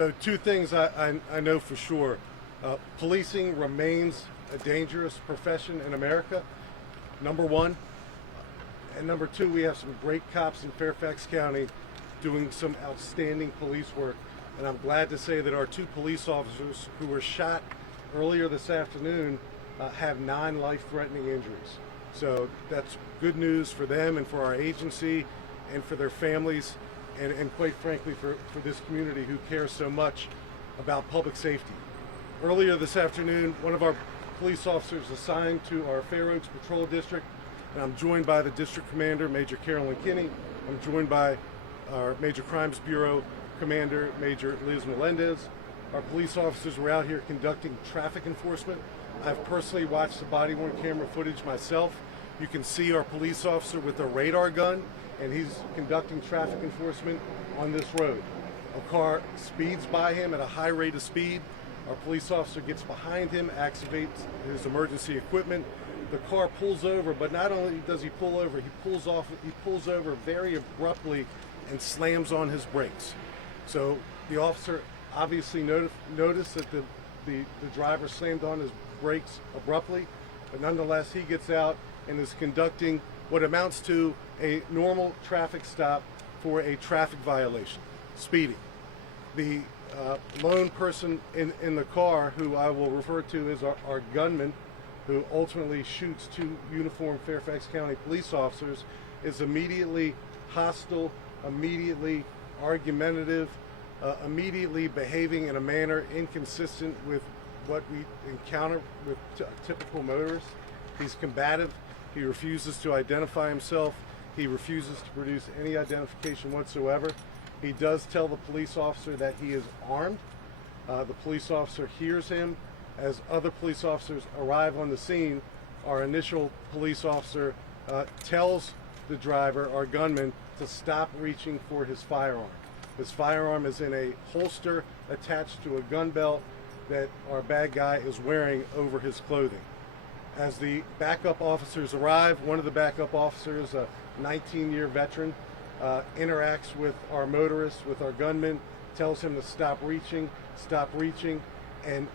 So two things I know for sure. Policing remains a dangerous profession in America, number one. And number two, we have some great cops in Fairfax County doing some outstanding police work. And I'm glad to say that our two police officers who were shot earlier this afternoon have non-life-threatening injuries. So that's good news for them and for our agency and for their families and quite frankly for this community who cares so much about public safety. Earlier this afternoon, one of our police officers assigned to our Fair Oaks Patrol District, and I'm joined by the District Commander, Major Carolyn Kinney. I'm joined by our Major Crimes Bureau Commander, Major Liz Melendez. Our police officers were out here conducting traffic enforcement. I've personally watched the body-worn camera footage myself. You can see our police officer with a radar gun, and he's conducting traffic enforcement on this road. A car speeds by him at a high rate of speed. Our police officer gets behind him, activates his emergency equipment. The car pulls over, but not only does he pull over, he pulls over very abruptly and slams on his brakes. So the officer obviously noticed that the driver slammed on his brakes abruptly, but nonetheless he gets out and is conducting what amounts to a normal traffic stop for a traffic violation, speeding. The lone person in the car, who I will refer to as our gunman, who ultimately shoots two uniformed Fairfax County police officers, is immediately hostile, immediately argumentative, immediately behaving in a manner inconsistent with what we encounter with typical motorists. He's combative. He refuses to identify himself. He refuses to produce any identification whatsoever. He does tell the police officer that he is armed. The police officer hears him. As other police officers arrive on the scene, our initial police officer tells the driver, our gunman, to stop reaching for his firearm. His firearm is in a holster attached to a gun belt that our bad guy is wearing over his clothing. As the backup officers arrive, one of the backup officers, a 19-year veteran, interacts with our motorist, with our gunman, tells him to stop reaching, and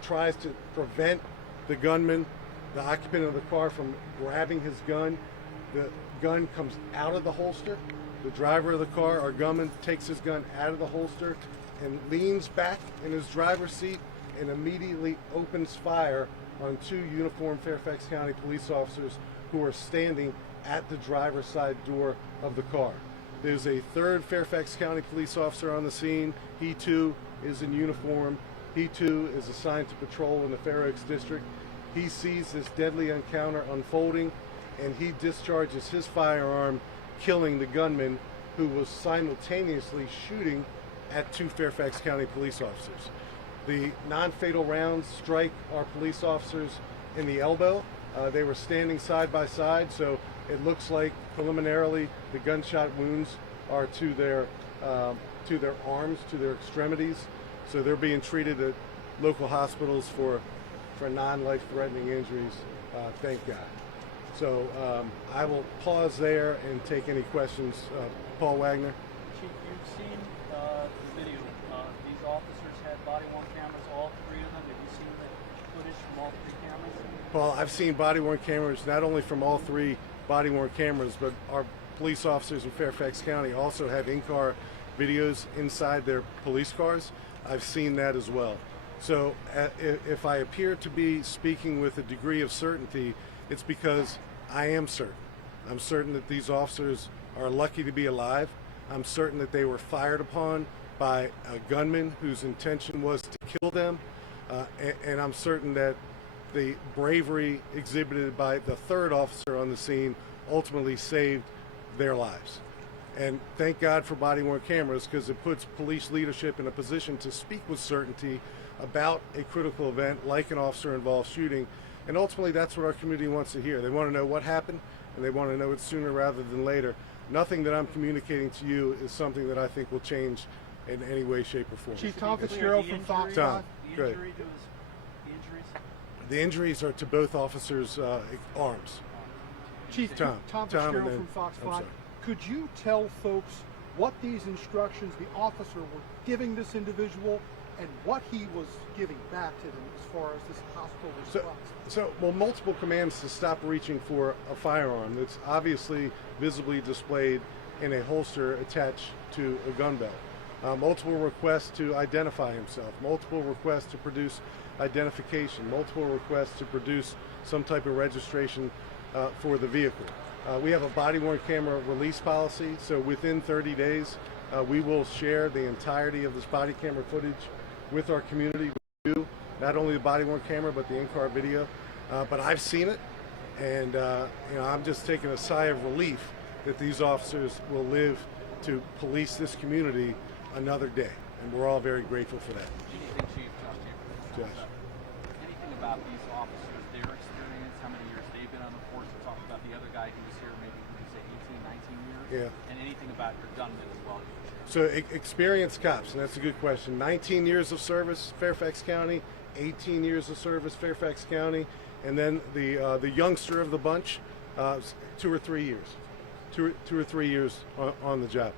tries to prevent the gunman, the occupant of the car, from grabbing his gun. The gun comes out of the holster. The driver of the car, our gunman, takes his gun out of the holster and leans back in his driver's seat and immediately opens fire on two uniformed Fairfax County police officers who are standing at the driver's side door of the car. There's a third Fairfax County police officer on the scene. He too is in uniform. He too is assigned to patrol in the Fair Oaks district. He sees this deadly encounter unfolding, and he discharges his firearm, killing the gunman who was simultaneously shooting at two Fairfax County police officers. The non-fatal rounds strike our police officers in the elbow. They were standing side by side, so it looks like preliminarily the gunshot wounds are to their arms, to their extremities. So they're being treated at local hospitals for non-life-threatening injuries, thank God. So I will pause there and take any questions. Paul Wagner. Chief, you've seen the video. These officers had body-worn cameras, all three of them. Have you seen the footage from all three cameras? Paul, I've seen body-worn cameras not only from all three body-worn cameras, but our police officers in Fairfax County also have in-car videos inside their police cars. I've seen that as well. So if I appear to be speaking with a degree of certainty, it's because I am certain. I'm certain that these officers are lucky to be alive. I'm certain that they were fired upon by a gunman whose intention was to kill them. And I'm certain that the bravery exhibited by the third officer on the scene ultimately saved their lives. And thank God for body-worn cameras, because it puts police leadership in a position to speak with certainty about a critical event like an officer-involved shooting. And ultimately, that's what our community wants to hear. They want to know what happened, and they want to know it sooner rather than later. Nothing that I'm communicating to you is something that I think will change in any way, shape, or form. Chief Tom Fitzgerald from Fox. Tom, The good. injuries? The injuries are to both officers' arms. Chief Tom Fitzgerald and then- from Fox I'm 5. sorry. Could you tell folks what these instructions the officer were giving this individual and what he was giving back to them as far as this hostile response. Well, multiple commands to stop reaching for a firearm that's obviously visibly displayed in a holster attached to a gun belt. Multiple requests to identify himself, multiple requests to produce identification, multiple requests to produce some type of registration for the vehicle. We have a body-worn camera release policy, so within 30 days, we will share the entirety of this body camera footage with our community, not only the body-worn camera, but the in-car video. But I've seen it, and I'm just taking a sigh of relief that these officers will live to police this community another day, and we're all very grateful for that. Anything, Chief Josh? Anything about these officers, their experience, how many years they've been on the force? We talked about the other guy who was here maybe, what did you say, 18, 19 years? Yeah. And anything about your gunman as well? So experienced cops, and that's a good question. 19 years of service, Fairfax County, 18 years of service, Fairfax County, and then the youngster of the bunch, 2 or 3 years. Two or three years on the job.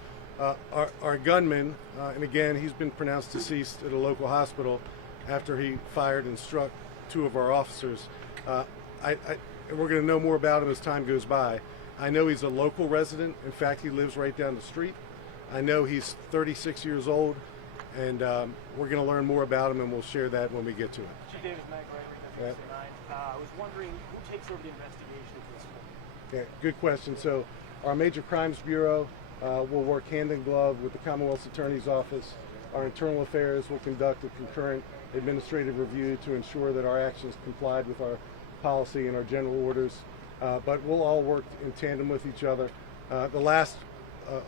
Our gunman, and again, he's been pronounced deceased at a local hospital after he fired and struck 2 of our officers. And we're going to know more about him as time goes by. I know he's a local resident. In fact, he lives right down the street. I know he's 36 years old, and we're going to learn more about him, and we'll share that when we get to it. Chief Davis, Matt Gregory, I was wondering who takes over the investigation at this point? Okay, good question. So our Major Crimes Bureau will work hand in glove with the Commonwealth's Attorney's Office. Our Internal Affairs will conduct a concurrent administrative review to ensure that our actions complied with our policy and our general orders. But we'll all work in tandem with each other. The last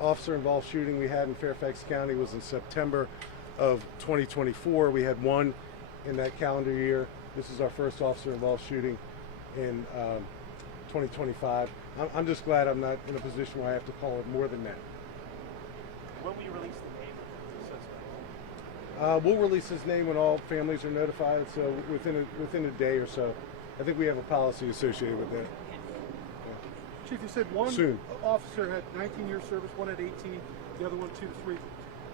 officer-involved shooting we had in Fairfax County was in September of 2024. We had 1 in that calendar year. This is our first officer-involved shooting in 2025. I'm just glad I'm not in a position where I have to call it more than that. When will you release the name of the suspect? We'll release his name when all families are notified, so within a day or so. I think we have a policy associated with that. Chief, you said one Soon. officer had 19 years service, one had 18, the other one 2 to 3.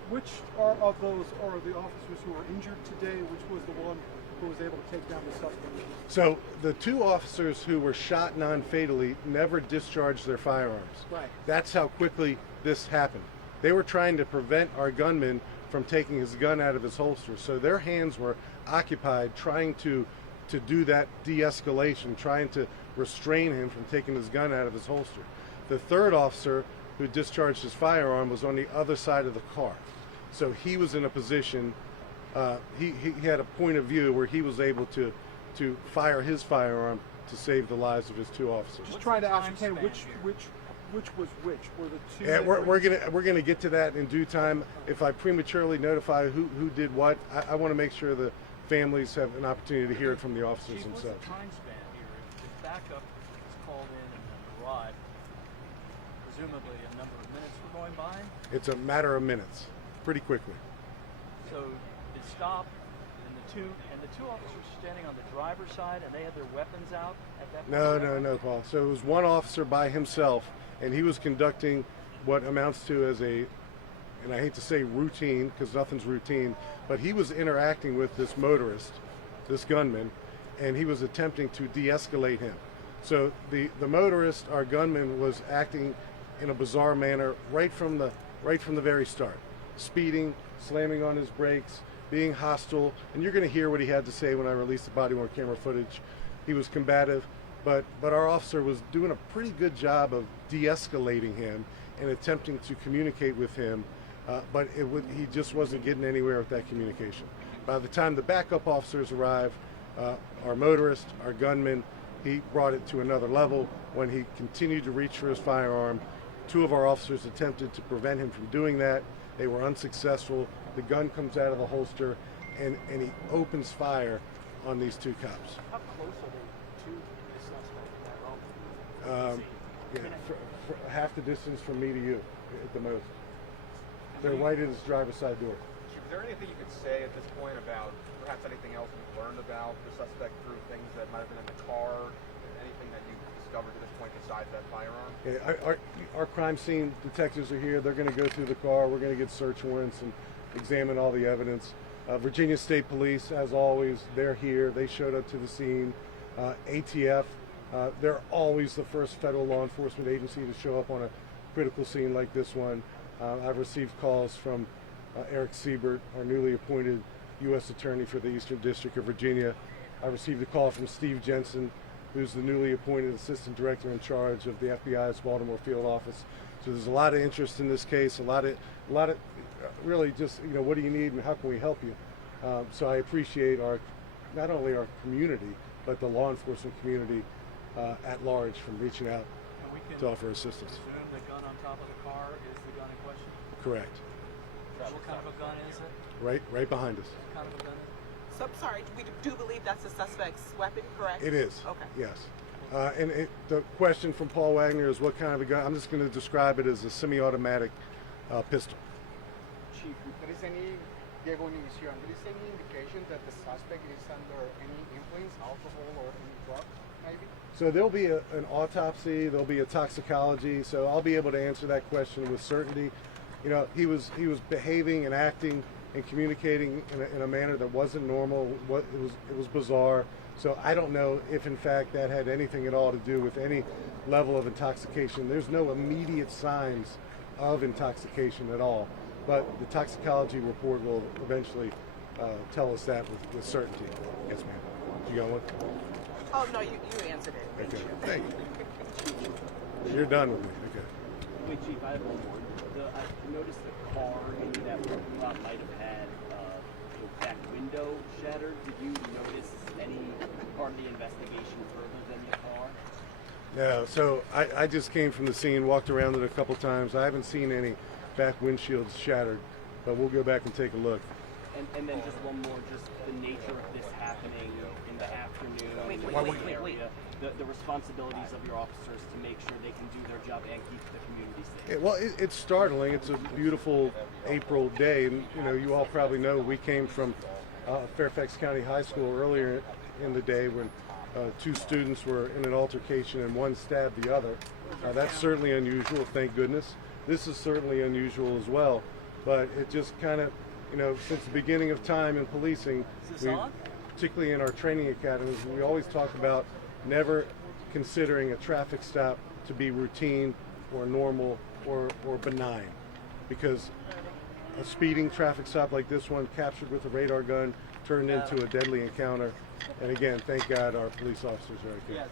Which of those are the officers who are injured today? Which was the one who was able to take down the suspect? So the 2 officers who were shot non-fatally never discharged their firearms. Right. That's how quickly this happened. They were trying to prevent our gunman from taking his gun out of his holster. So their hands were occupied trying to do that de-escalation, trying to restrain him from taking his gun out of his holster. The 3rd officer who discharged his firearm was on the other side of the car. So he was in a position, he had a point of view where he was able to fire his firearm to save the lives of his 2 officers. Just trying to ascertain which was which. Were the 2? Yeah, we're gonna get to that in due time. If I prematurely notify who did what, I want to make sure the families have an opportunity to hear it from the officers Chief, themselves. what's the time span here? If backup is called in and arrived, presumably a number of minutes were going by? It's a matter of minutes, pretty quickly. So it stopped, and the two officers standing on the driver's side, and they had their weapons out at that point? No, Paul. So it was one officer by himself, and he was conducting what amounts to as a, and I hate to say routine, because nothing's routine, but he was interacting with this motorist, this gunman, and he was attempting to de-escalate him. So the motorist, our gunman, was acting in a bizarre manner right from the very start. Speeding, slamming on his brakes, being hostile, and you're going to hear what he had to say when I release the body-worn camera footage. He was combative, but our officer was doing a pretty good job of de-escalating him and attempting to communicate with him, but he just wasn't getting anywhere with that communication. By the time the backup officers arrived, our motorist, our gunman, he brought it to another level when he continued to reach for his firearm. 2 of our officers attempted to prevent him from doing that. They were unsuccessful. The gun comes out of the holster, and he opens fire on these 2 cops. How close are they to the suspect at that moment? For half the distance from me to you, at the most. They're right at his driver's side door. Chief, is there anything you could say at this point about perhaps anything else you've learned about the suspect through things that might have been in the car, anything that you discovered to this point besides that firearm? Yeah, our crime scene detectives are here. They're going to go through the car. We're going to get search warrants and examine all the evidence. Virginia State Police, as always, they're here. They showed up to the scene. ATF, they're always the first federal law enforcement agency to show up on a critical scene like this one. I've received calls from Eric Siebert, our newly appointed U.S. Attorney for the Eastern District of Virginia. I received a call from Steve Jensen, who's the newly appointed Assistant Director in charge of the FBI's Baltimore Field Office. So there's a lot of interest in this case, a lot of really just, what do you need and how can we help you? So I appreciate not only our community, but the law enforcement community at large from reaching out to offer assistance. Presume the gun on top of the car is the gun in question? Correct. What kind of a gun is it? Right behind us. What kind of a gun is it? So I'm sorry, we do believe that's the suspect's weapon, correct? It is. Okay. Yes. The question from Paul Wagner is what kind of a gun. I'm just going to describe it as a semi-automatic pistol. Chief, there is any indication that the suspect is under any influence, alcohol or any drug, maybe? So there'll be an autopsy, there'll be a toxicology, so I'll be able to answer that question with certainty. He was behaving and acting and communicating in a manner that wasn't normal. It was bizarre. So I don't know if in fact that had anything at all to do with any level of intoxication. There's no immediate signs of intoxication at all. But the toxicology report will eventually tell us that with certainty. Yes, ma'am. You got one? Oh, no, you answered it. Thank Okay. you. Thank you. You're done with me. Okay. Wait, Chief, I have one more. I noticed the car in that parking lot might have had the back window shattered. Did you notice any part of the investigation further than the car? No, so I just came from the scene, walked around it a couple times. I haven't seen any back windshields shattered, but we'll go back and take a look. And then just one more, just the nature of this happening in the afternoon Wait. in the area, the responsibilities of your officers to make sure they can do their job and keep the community safe. Well, it's startling. It's a beautiful April day, and you all probably know we came from Fairfax County High School earlier in the day when two students were in an altercation and one stabbed the other. That's certainly unusual, thank goodness. This is certainly unusual as well, but it just kind of, since the beginning of time in policing, particularly in our training academies, we always talk about never considering a traffic stop to be routine or normal or benign, because a speeding traffic stop like this one, captured with a radar gun, turned into a deadly encounter. And again, thank God our police officers are right there.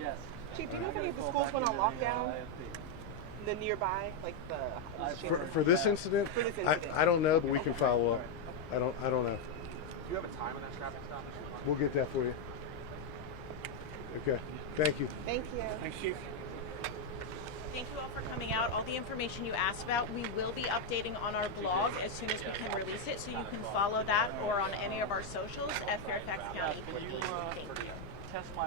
Yes. Chief, do you know if any of the schools went on lockdown? The nearby, like the For this incident, For this incident. I don't know, but we can follow up. I don't know. Do you have a time on that traffic stop? We'll get that for you. Okay. Thank you. Thank you. Thanks, Chief. Thank you all for coming out. All the information you asked about, we will be updating on our blog as soon as we can release it, so you can follow that or on any of our socials at Fairfax County PD. Thank you. Test my